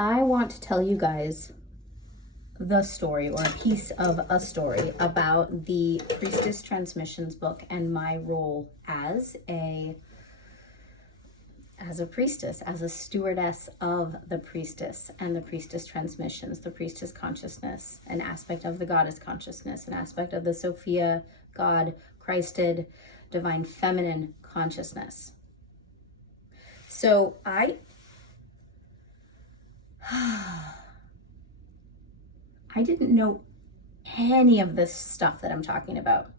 I want to tell you guys the story, or a piece of a story, about the Priestess Transmissions book and my role as a priestess, as a stewardess of the Priestess and the Priestess Transmissions, the Priestess consciousness, an aspect of the Goddess consciousness, an aspect of the Sophia, God, Christed, divine feminine consciousness. So I didn't know any of this stuff that I'm talking about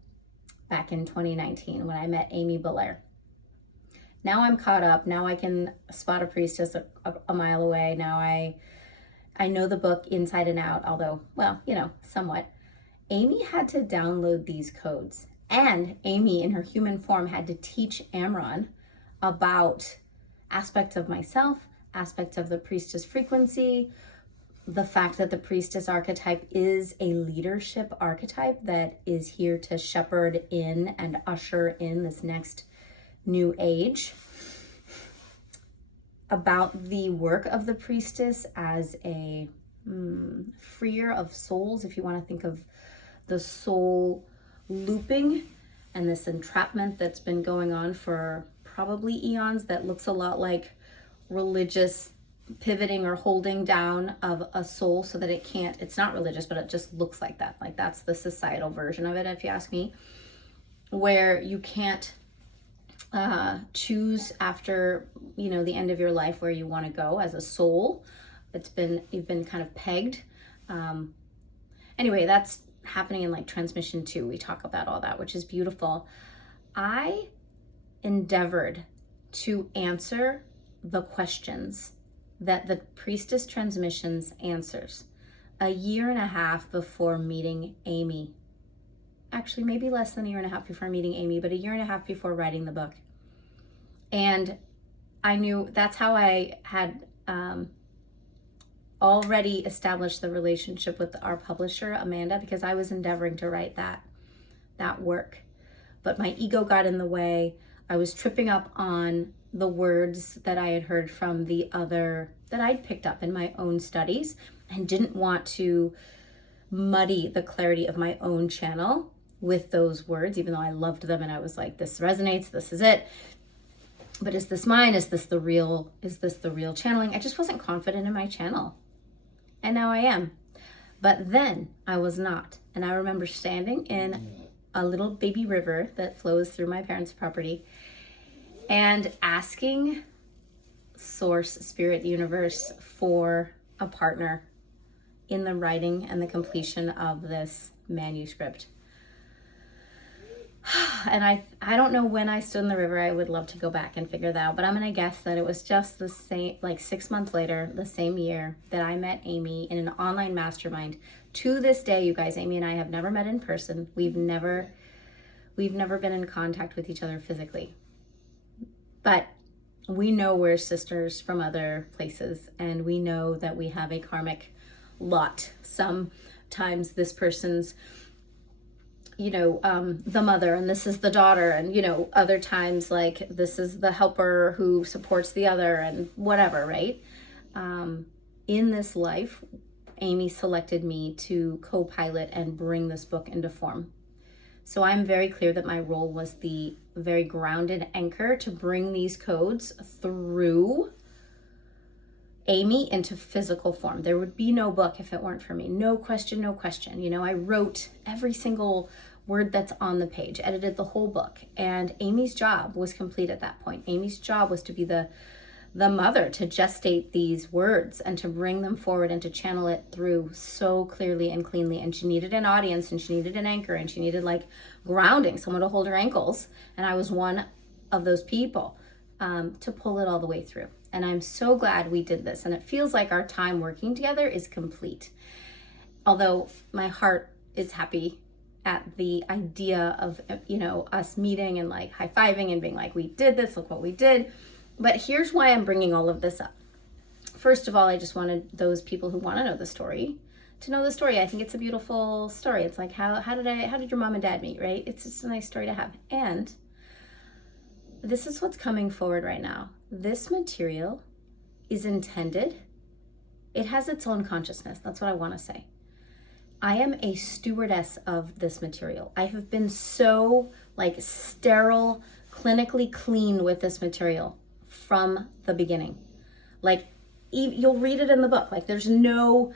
back in 2019 when I met Amy Belair. Now I'm caught up. Now I can spot a priestess a mile away. Now I know the book inside and out, although, well, somewhat. Amy had to download these codes, and Amy in her human form had to teach Amron about aspects of myself, aspects of the priestess frequency, the fact that the priestess archetype is a leadership archetype that is here to shepherd in and usher in this next new age, about the work of the priestess as a freer of souls, if you want to think of the soul looping and this entrapment that's been going on for probably eons, that looks a lot like religious pivoting or holding down of a soul so that it's not religious, but it just looks like that. Like, that's the societal version of it, if you ask me, where you can't choose after, the end of your life where you want to go as a soul. You've been kind of pegged. Anyway, that's happening in Transmission 2. We talk about all that, which is beautiful. I endeavored to answer the questions that the Priestess Transmissions answers a year and a half before meeting Amy. Actually, maybe less than a year and a half before meeting Amy, but a year and a half before writing the book. And I knew that's how I had already established the relationship with our publisher, Amanda, because I was endeavoring to write that work. But my ego got in the way. I was tripping up on the words that I had heard from that I'd picked up in my own studies, and didn't want to muddy the clarity of my own channel with those words, even though I loved them and I was like, this resonates, this is it. But is this mine? Is this the real channeling? I just wasn't confident in my channel. And now I am. But then I was not. And I remember standing in a little baby river that flows through my parents' property and asking Source, Spirit, Universe for a partner in the writing and the completion of this manuscript. And I don't know when I stood in the river. I would love to go back and figure that out, but I'm going to guess that it was just the same, 6 months later, the same year that I met Amy in an online mastermind. To this day, you guys, Amy and I have never met in person. We've never been in contact with each other physically. But we know we're sisters from other places, and we know that we have a karmic lot. Sometimes this person's, the mother, and this is the daughter, and, other times this is the helper who supports the other, and whatever, right? In this life, Amy selected me to co-pilot and bring this book into form. So I'm very clear that my role was the very grounded anchor to bring these codes through Amy into physical form. There would be no book if it weren't for me. No question, no question. I wrote every single word that's on the page, edited the whole book, and Amy's job was complete at that point. Amy's job was to be the mother, to gestate these words and to bring them forward and to channel it through so clearly and cleanly. And she needed an audience, and she needed an anchor, and she needed grounding, someone to hold her ankles. And I was one of those people to pull it all the way through. And I'm so glad we did this. And it feels like our time working together is complete. Although my heart is happy at the idea of, us meeting and high-fiving and being like, we did this, look what we did. But here's why I'm bringing all of this up. First of all, I just wanted those people who want to know the story to know the story. I think it's a beautiful story. It's like, how did your mom and dad meet, right? It's just a nice story to have. And this is what's coming forward right now. This material is intended It has its own consciousness. That's what I want to say. I am a stewardess of this material. I have been so like sterile, clinically clean with this material from the beginning. Like you'll read it in the book. Like there's no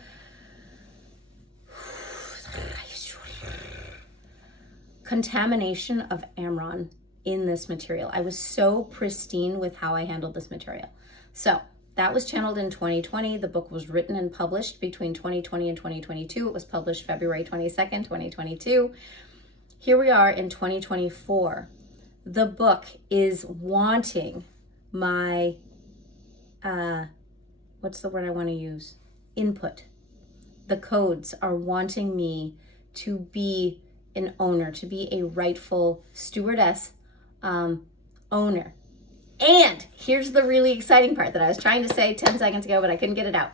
contamination of Amron in this material. I was so pristine with how I handled this material. So that was channeled in 2020. The book was written and published between 2020 and 2022. It was published February 22nd, 2022. Here we are in 2024. The book is wanting my, what's the word I want to use? Input. The codes are wanting me to be an owner, to be a rightful stewardess, owner. And here's the really exciting part that I was trying to say 10 seconds ago, but I couldn't get it out.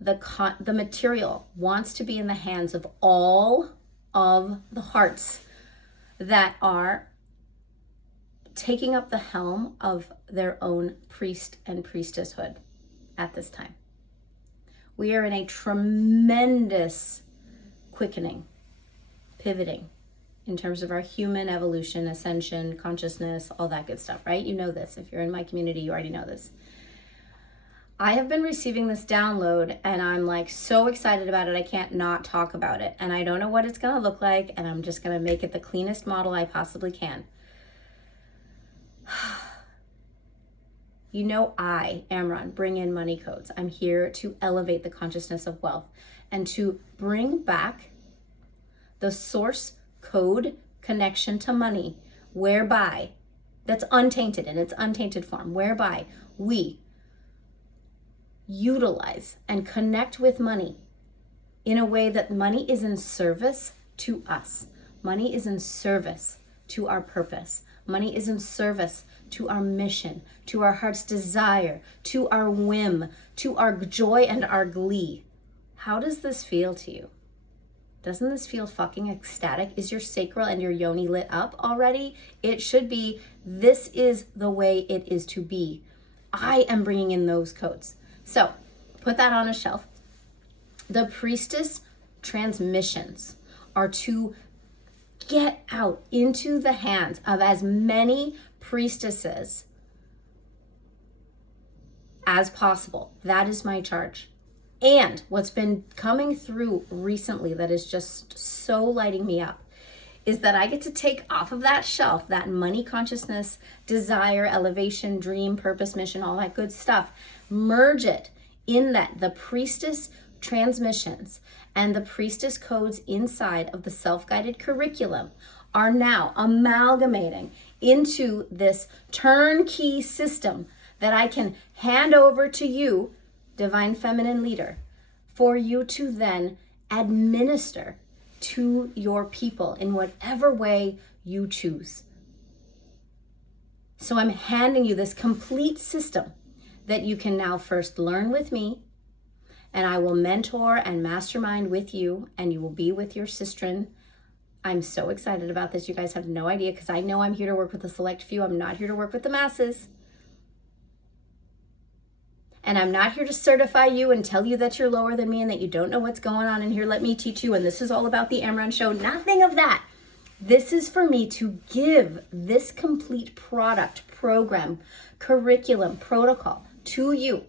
The material wants to be in the hands of all of the hearts that are taking up the helm of their own priest and priestesshood at this time. We are in a tremendous quickening, pivoting in terms of our human evolution, ascension, consciousness, all that good stuff, right? You know this. If you're in my community, you already know this. I have been receiving this download and I'm like so excited about it. I can't not talk about it. And I don't know what it's going to look like. And I'm just going to make it the cleanest model I possibly can. You know, I, Amron, bring in money codes. I'm here to elevate the consciousness of wealth and to bring back the source code connection to money, whereby that's untainted in its untainted form, whereby we utilize and connect with money in a way that money is in service to us. Money is in service to our purpose. Money is in service to our mission, to our heart's desire, to our whim, to our joy and our glee. How does this feel to you? Doesn't this feel fucking ecstatic? Is your sacral and your yoni lit up already? It should be. This is the way it is to be. I am bringing in those codes. So put that on a shelf. The priestess transmissions are to get out into the hands of as many priestesses as possible. That is my charge. And what's been coming through recently that is just so lighting me up is that I get to take off of that shelf, that money consciousness, desire, elevation, dream, purpose, mission, all that good stuff, merge it in that the priestess transmissions and the priestess codes inside of the self-guided curriculum are now amalgamating into this turnkey system that I can hand over to you, divine feminine leader, for you to then administer to your people in whatever way you choose. So I'm handing you this complete system that you can now first learn with me, and I will mentor and mastermind with you, and you will be with your sistren. I'm so excited about this. You guys have no idea, because I know I'm here to work with a select few. I'm not here to work with the masses. And I'm not here to certify you and tell you that you're lower than me and that you don't know what's going on in here. Let me teach you. And this is all about the Amron show. Nothing of that. This is for me to give this complete product, program, curriculum, protocol to you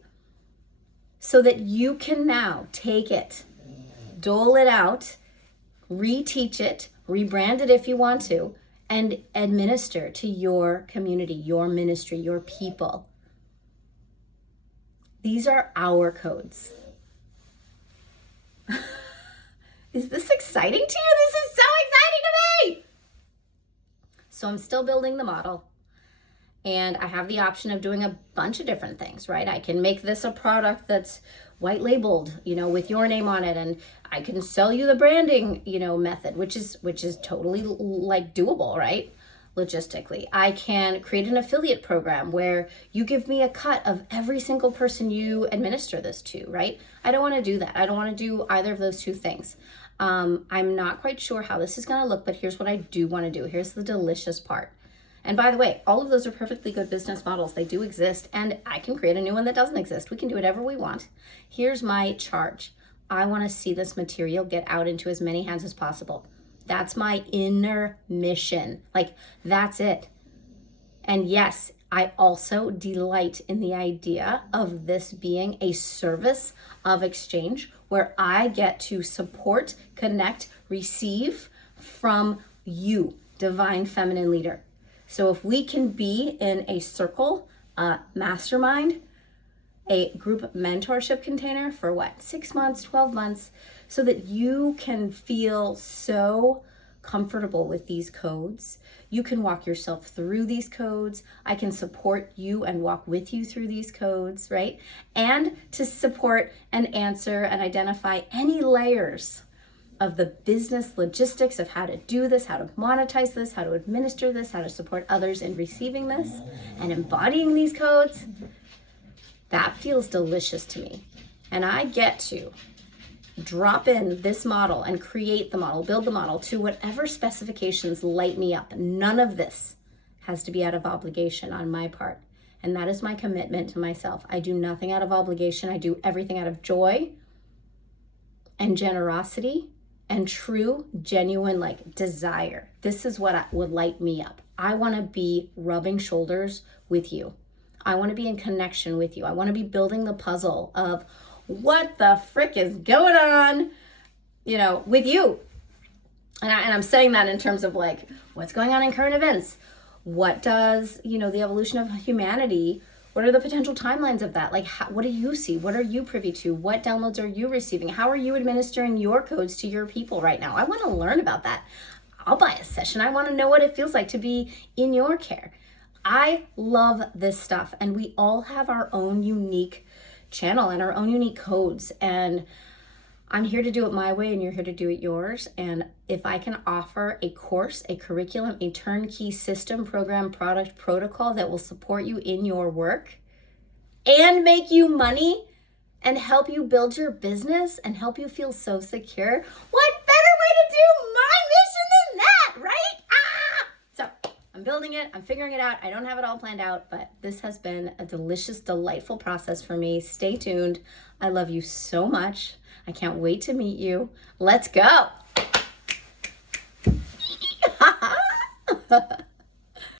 so that you can now take it, dole it out, reteach it, rebrand it if you want to, and administer to your community, your ministry, your people. These are our codes. Is this exciting to you? This is so exciting to me. So I'm still building the model, and I have the option of doing a bunch of different things, right? I can make this a product that's white labeled, with your name on it, and I can sell you the branding, method, which is totally like doable, right? Logistically. I can create an affiliate program where you give me a cut of every single person you administer this to, right? I don't want to do that. I don't want to do either of those two things. I'm not quite sure how this is going to look, but here's what I do want to do. Here's the delicious part. And by the way, all of those are perfectly good business models. They do exist, and I can create a new one that doesn't exist. We can do whatever we want. Here's my charge. I want to see this material get out into as many hands as possible. That's my inner mission. Like, that's it. And yes, I also delight in the idea of this being a service of exchange where I get to support, connect, receive from you, divine feminine leader. So if we can be in a circle, a mastermind, a group mentorship container for what, 6 months, 12 months, so that you can feel so comfortable with these codes. You can walk yourself through these codes. I can support you and walk with you through these codes, right? And to support and answer and identify any layers of the business logistics of how to do this, how to monetize this, how to administer this, how to support others in receiving this and embodying these codes. That feels delicious to me. And I get to drop in this model and create the model, build the model to whatever specifications light me up. None of this has to be out of obligation on my part. And that is my commitment to myself. I do nothing out of obligation. I do everything out of joy and generosity and true, genuine, like, desire. This is what would light me up. I want to be rubbing shoulders with you. I want to be in connection with you. I want to be building the puzzle of what the frick is going on, you know, with you. And I'm saying that in terms of like, what's going on in current events? What does, you know, the evolution of humanity, what are the potential timelines of that? Like, what do you see? What are you privy to? What downloads are you receiving? How are you administering your codes to your people right now? I want to learn about that. I'll buy a session. I want to know what it feels like to be in your care. I love this stuff, and we all have our own unique channel and our own unique codes, and I'm here to do it my way and you're here to do it yours. And if I can offer a course, a curriculum, a turnkey system, program, product, protocol that will support you in your work and make you money and help you build your business and help you feel so secure, what better way to do my mission than that, right? So I'm building it. I'm figuring it out. I don't have it all planned out, but this has been a delicious, delightful process for me. Stay tuned. I love you so much. I can't wait to meet you. Let's go.